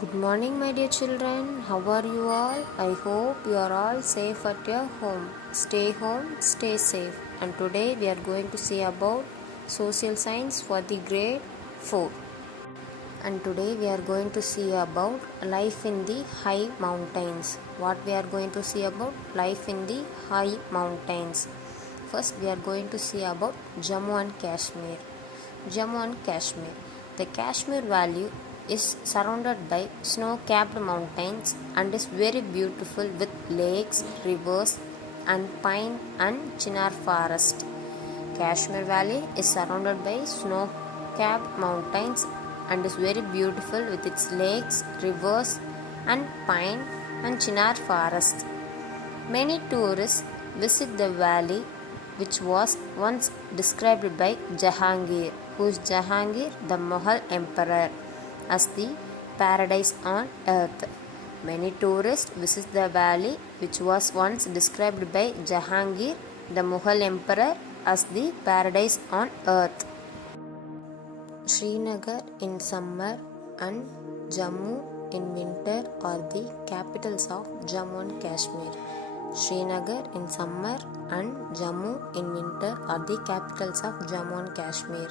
Good morning, my dear children. How are you all? I hope you are all safe at your home. Stay home, stay safe. And today we are going to see about social science for the grade 4. And today we are going to see about life in the high mountains. What we are going to see about life in the high mountains. First we are going to see about Jammu and Kashmir. Jammu and Kashmir. The Kashmir Valley is surrounded by snow-capped mountains and is very beautiful with lakes, rivers and pine and chinar forest. Kashmir Valley is surrounded by snow-capped mountains and is very beautiful with its lakes, rivers and pine and chinar forest. Many tourists visit the valley, which was once described by Jahangir, who is Jahangir, the Mughal emperor, as the paradise on earth. Many tourists visit the valley, which was once described by Jahangir, the Mughal emperor, as the paradise on earth. Srinagar in summer and Jammu in winter are the capitals of Jammu and Kashmir. Srinagar in summer and Jammu in winter are the capitals of Jammu and Kashmir.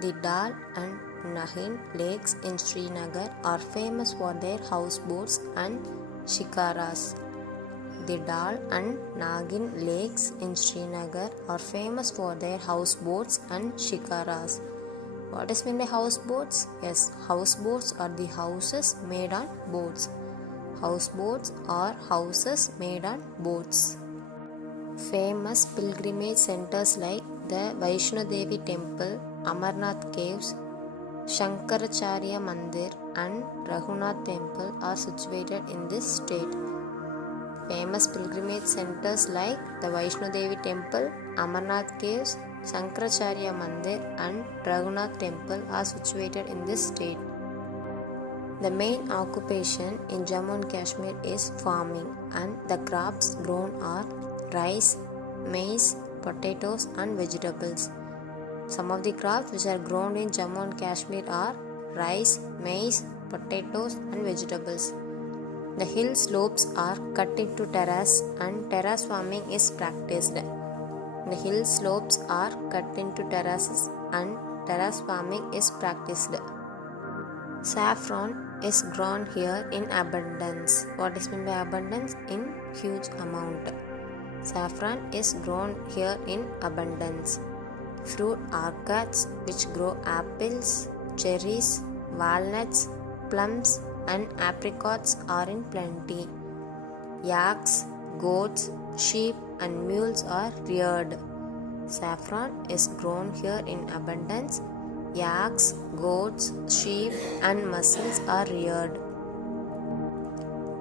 The Dal and Nahin lakes in Srinagar are famous for their houseboats and shikaras. The Dal and Nagin lakes in Srinagar are famous for their houseboats and shikaras. What is meant by houseboats? Yes, houseboats are the houses made on boats. Houseboats are houses made on boats. Famous pilgrimage centers like the Vaishno Devi Temple, Amarnath Caves, Shankaracharya Mandir and Raghunath Temple are situated in this state. Famous pilgrimage centers like the Vaishno Devi Temple, Amarnath Caves, Shankaracharya Mandir and Raghunath Temple are situated in this state. The main occupation in Jammu and Kashmir is farming, and the crops grown are rice, maize, potatoes and vegetables. Some of the crops which are grown in Jammu and Kashmir are rice, maize, potatoes and vegetables. The hill slopes are cut into terrace and terrace farming is practiced. The hill slopes are cut into terraces and terrace farming is practiced. Saffron is grown here in abundance. What is meant by abundance? In huge amount. Saffron is grown here in abundance. Fruit orchards which grow apples, cherries, walnuts, plums and apricots are in plenty. Yaks, goats, sheep and mules are reared. Saffron is grown here in abundance. Yaks, goats, sheep and mussels are reared.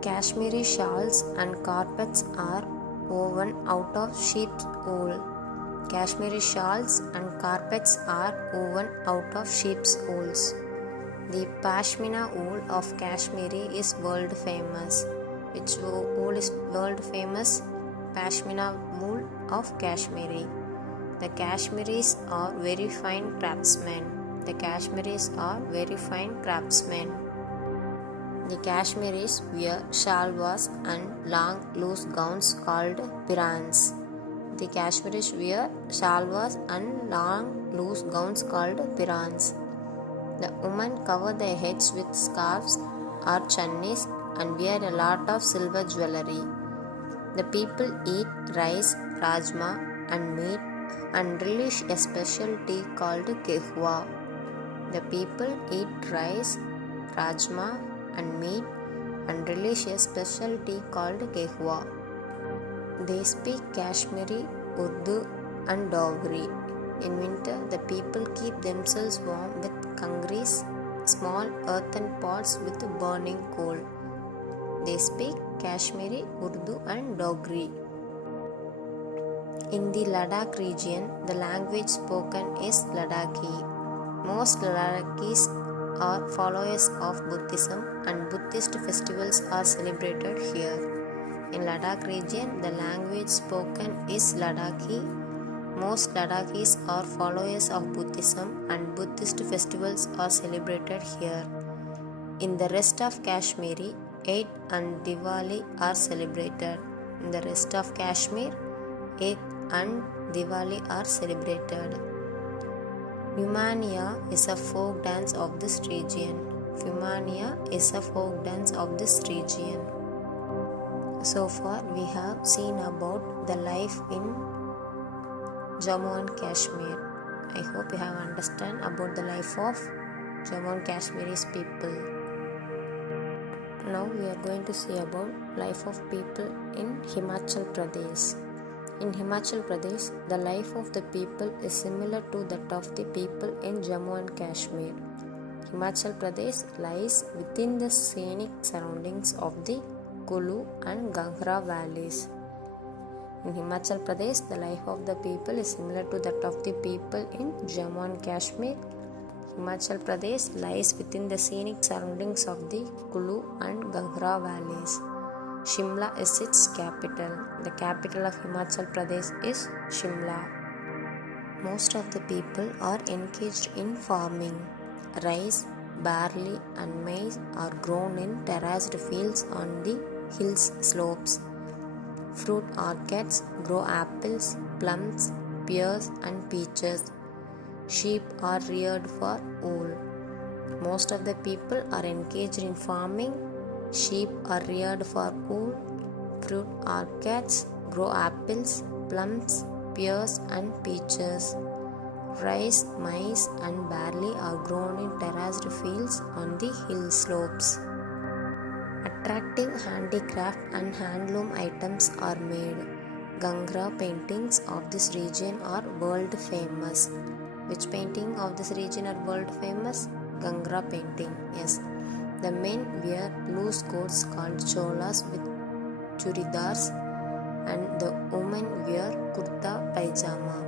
Kashmiri shawls and carpets are woven out of sheep's wool. Kashmiri shawls and carpets are woven out of sheep's wools. The Pashmina wool of Kashmiri is world famous. Which wool is world famous? Pashmina wool of Kashmiri. The Kashmiris are very fine craftsmen. The Kashmiris are very fine craftsmen. The Kashmiris wear shalwars and long loose gowns called pirans. The Kashmiris wear shalwars and long loose gowns called pirans. The women cover their heads with scarves or chunnis and wear a lot of silver jewelry. The people eat rice, rajma and meat and relish a special tea called kehwa. The people eat rice, rajma and meat and relish a special tea called kehwa. They speak Kashmiri, Urdu and Dogri. In winter, the people keep themselves warm with kangris, small earthen pots with burning coal. They speak Kashmiri, Urdu and Dogri. In the Ladakh region, the language spoken is Ladakhi. Most Ladakhis are followers of Buddhism and Buddhist festivals are celebrated here. In Ladakh region, the language spoken is Ladakhi. Most Ladakhis are followers of Buddhism and Buddhist festivals are celebrated here. In the rest of Kashmir, Eid and Diwali are celebrated. In the rest of Kashmir, Eid and Diwali are celebrated. Fumania is a folk dance of this region. Fumania is a folk dance of this region. So far we have seen about the life in Jammu and Kashmir. I hope you have understand about the life of Jammu and Kashmir's people. Now we are going to see about life of people in Himachal Pradesh. In Himachal Pradesh, the life of the people is similar to that of the people in Jammu and Kashmir. Himachal Pradesh lies within the scenic surroundings of the Kulu and Gangra valleys. In Himachal Pradesh, the life of the people is similar to that of the people in Jammu and Kashmir. Himachal Pradesh lies within the scenic surroundings of the Kulu and Gangra valleys. Shimla is its capital. The capital of Himachal Pradesh is Shimla. Most of the people are engaged in farming. Rice, barley and maize are grown in terraced fields on the hills slopes. Fruit orchards grow apples, plums, pears and peaches. Sheep are reared for wool. Most of the people are engaged in farming. Sheep are reared for wool. Fruit orchards grow apples, plums, pears and peaches. Rice, maize and barley are grown in terraced fields on the hill slopes. Attractive handicraft and handloom items are made. Gangra paintings of this region are world famous. Which painting of this region are world famous? Gangra painting, yes. The men wear loose coats called cholas with churidars and the women wear kurta pajama.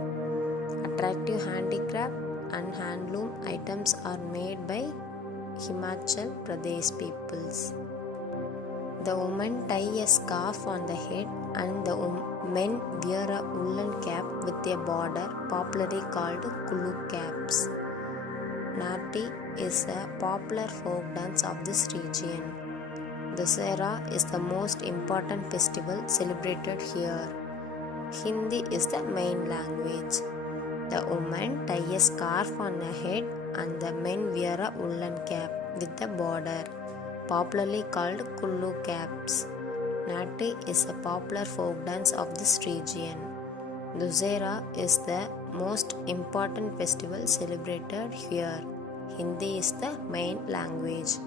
Attractive handicraft and handloom items are made by Himachal Pradesh peoples. The women tie a scarf on the head and the men wear a woolen cap with a border, popularly called Kulu caps. Nati is a popular folk dance of this region. Dussehra is the most important festival celebrated here. Hindi is the main language. The women tie a scarf on her head and the men wear a woolen cap with a border, popularly called Kulu caps. Nati is a popular folk dance of this region. Dussehra is the most important festival celebrated here. Hindi is the main language.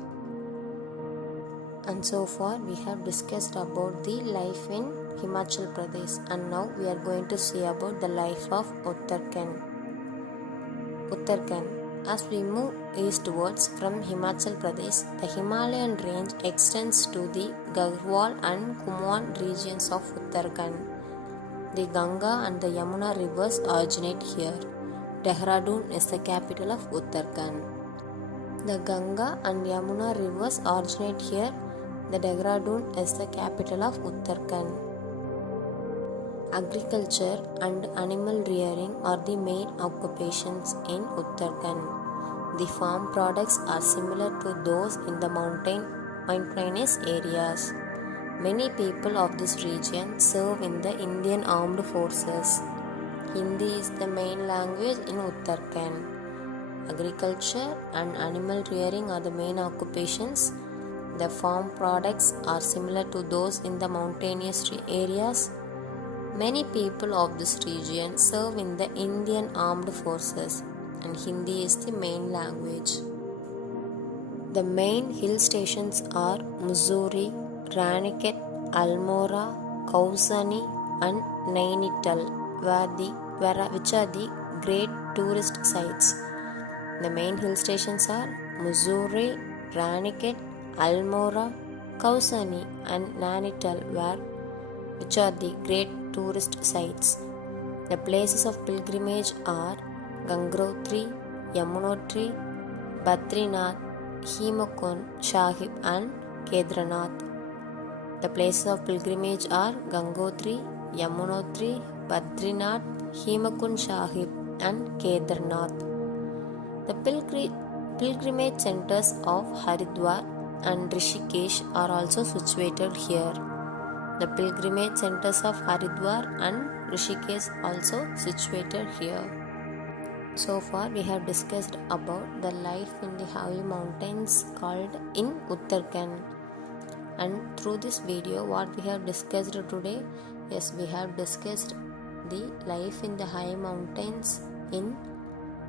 And so far we have discussed about the life in Himachal Pradesh, and now we are going to see about the life of Uttarakhand. As we move eastwards from Himachal Pradesh, the Himalayan range extends to the Garhwal and Kumaon regions of Uttarakhand. The Ganga and the Yamuna rivers originate here. Dehradun is the capital of Uttarakhand. The Ganga and Yamuna rivers originate here. The Dehradun is the capital of Uttarakhand. Agriculture and animal rearing are the main occupations in Uttarakhand. The farm products are similar to those in the mountainous areas. Many people of this region serve in the Indian Armed Forces. Hindi is the main language in Uttarakhand. Agriculture and animal rearing are the main occupations. The farm products are similar to those in the mountainous areas. Many people of this region serve in the Indian Armed Forces, and Hindi is the main language. The main hill stations are Mussoorie, Raniket, Almora, Kausani and Nainital, which are the great tourist sites. The main hill stations are Mussoorie, Raniket, Almora, Kausani and Nainital, which are the great tourist sites. The places of pilgrimage are Gangotri, Yamunotri, Badrinath, Himachal Sahib and Kedarnath. The places of pilgrimage are Gangotri, Yamunotri, Badrinath, Himachal Sahib and Kedarnath. The pilgrimage centers of Haridwar, and Rishikesh are also situated here. The pilgrimage centers of Haridwar and Rishikesh also situated here. So far we have discussed about the life in the high mountains called in Uttarakhand. And through this video what we have discussed today, yes, we have discussed the life in the high mountains in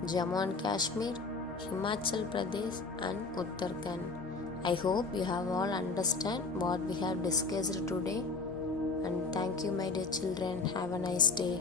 Jammu and Kashmir, Himachal Pradesh and Uttarakhand. I hope you have all understand what we have discussed today, and thank you my dear children. Have a nice day.